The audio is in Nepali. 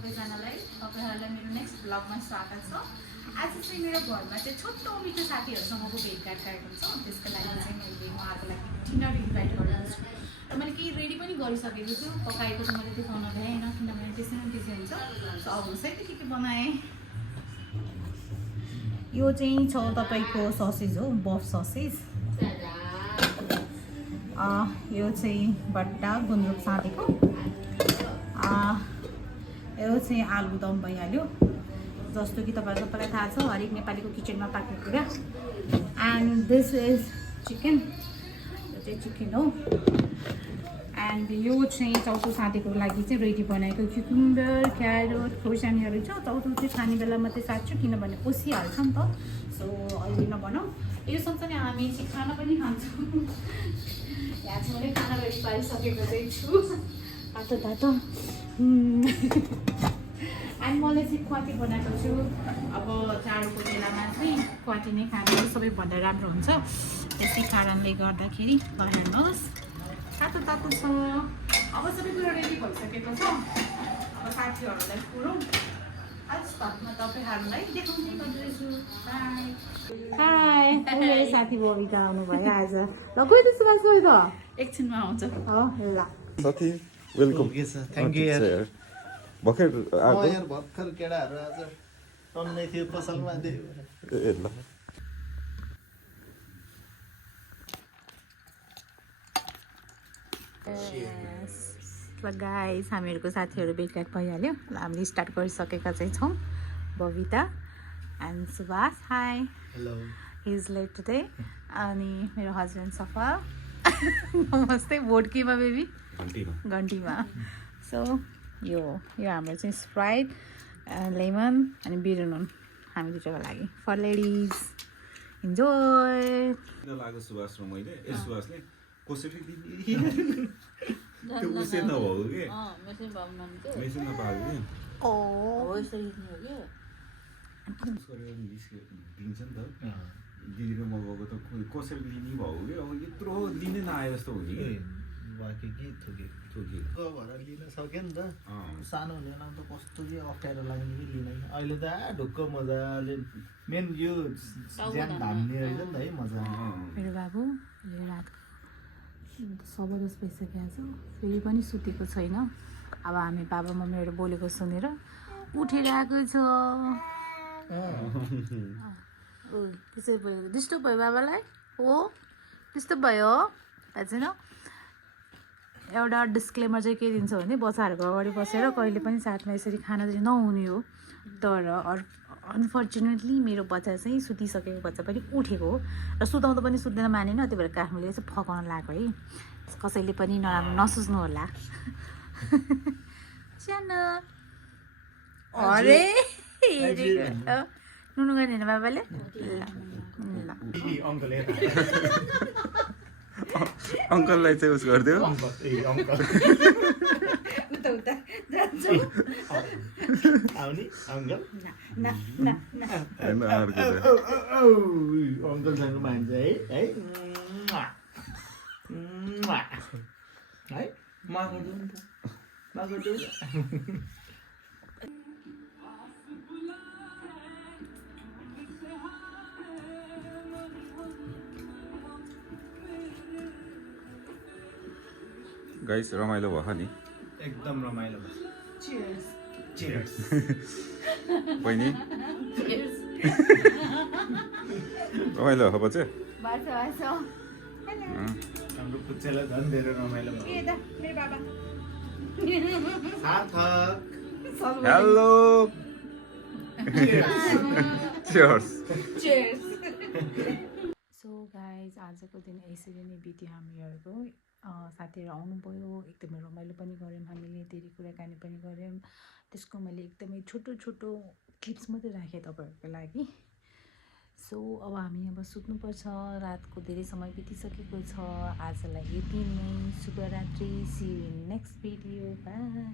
सबैजनालाई तपाईहरुलाई मेरो नेक्स्ट ब्लगमा स्वागत छ। आज चाहिँ मेरो घरमा चाहिँ छोटो मिठो साथीहरुसँगको भेटघाट गरेको छ। त्यसको लागि चाहिँ मैले उहाँहरुको लागि डिनर इन्भाइट गरेको छु। र मैले केही रेडी पनि गरिसकेको छु। पकाएको त मैले देखाउन भ्याएन किनभने त्यसैमा बिजी हुन्छ। सो आउनुहोस् है के बनाए। यो चाहिँ छ तपाईको ससेज हो, बफ ससेज। यो चाहिँ बट्टा गुन्द्रुक साँधेको। यो चाहिँ आलुदम भइहाल्यो, जस्तो कि तपाईहरुलाई सबैलाई थाहा छ हरेक नेपालीको किचनमा पाक्ने कुरा। एन्ड दिस इज चिकन, यो चाहिँ चिकन हो। एन्ड यो चाहिँ चौथो साथीको लागि चाहिँ रेडी बनाएको क्युकुम्बर, क्यारोट, खोर्सानीहरू छ। चौथो चाहिँ खाने बेला मात्रै साट्छु किनभने ओसिहाल्छ नि त। सो अहिले नबनाऊ। यो सँगसँगै हामी चाहिँ खाना पनि खान्छौँ। यहाँ चाहिँ मैले खाना रेडी पारिसकेको चाहिँ छु, तातो तातो। अनि मैले चाहिँ क्वाटी बनाएको छु। अब जाडोको बेलामा चाहिँ क्वाटी नै खानु सबैभन्दा राम्रो हुन्छ। त्यसै कारणले गर्दाखेरि हेर्नुहोस् तातो तातो छ। अब सबै कुरा रेडी भइसकेको छ। अब साथीहरूलाई पुरौँ। आज म तपाईहरुलाई देखाउँदै गर्दैछु। बाई। हाय, मेरो साथी बबिता आउनुभयो आज। ल गयो त्यसो भए गयो त एकछिनमा आउँछ। हो ल साथी वेलकम। थ्याङ्क यू यार। भर्खर आएको यार भर्खर केटाहरू आज टन्नै थियो पसलमा थियो। ए ल ल गाइस, हामीहरूको साथीहरू भेटघाट भइहाल्यो। ल हामीले स्टार्ट गरिसकेका चाहिँ छौँ। Babita and Subhash, hi. Hello. He is late today. अनि मेरो हस्बेन्ड सफल। नमस्ते। बोर्ड केमा बेबी? घन्टीमा। सो यो हाम्रो चाहिँ स्प्राइट, लेमन अनि बियर नुन हामी दुईटाको लागि फर लेडिज। इन्जोय। लाग्यो सुभाष र मैले ए सुभाषले कसरी त्यो उसे नभएको के मेसिन नपाएको के ओ यसरी दिनु हो के दिन्छ नि त। दिदीको म गएको त कसरी लिने भएको कि अब यत्रो लिनै नआयो जस्तो हो कि बाँकी के थुके भएर लिन सक्यो नि त। सानो हुने बेलामा त कस्तो कि अप्ठ्यारो लाग्ने कि लिन। अहिले त ढुक्क मजाले मेन यो ज्यान धान्ने रहेछ नि त है मजा। मेरो बाबु रातको 10 भइसकेको छ, फेरि पनि सुतेको छैन। अब हामी बाबा मम्मीहरू बोलेको सुनेर उठेर आएको छ। त्यसै भयो डिस्टर्ब भयो बाबालाई हो, त्यस्तो भयो थाहा छैन। एउटा डिस्क्लेमर चाहिँ के दिन्छ भने बच्चाहरूको अगाडि बसेर कहिले पनि साथमा यसरी खाना चाहिँ नहुने हो। तर अनफर्चुनेटली मेरो बच्चा चाहिँ सुतिसकेको बच्चा पनि उठेको हो र सुताउँदा पनि सुत्दैन मानेन। त्यही भएर काठमाडौँले चाहिँ फकाउन लाग्यो है। कसैले पनि नराम्रो नसोच्नु होला। अरे नुनु गर्ने होइन बाबाले। ल अङ्कललाई चाहिँ उस गरिदियो। अङ्कलसँग मान्छ है है गाइस रमाइलो भयो नि एकदम रमाइलो भयो। चियर्स। बहिनी रमाइलो हो बच्चा। हाम्रो पुच्चेलाई झन् धेरै रमाइलो भयो। सार्थक हेलो चियर्स। सो गाइज आजको दिन यसरी नै बित्यो हामीहरूको। साथीहरू आउनुभयो, एकदमै रमाइलो पनि गऱ्यौँ हामीले, धेरै कुराकानी पनि गऱ्यौँ। त्यसको मैले एकदमै छोटो छोटो क्लिप्स मात्रै राखेँ तपाईँहरूको लागि। सो अब हामी अब सुत्नुपर्छ, रातको धेरै समय बितिसकेको छ। आजलाई यति नै, शुभरात्रि। See you in next video. By.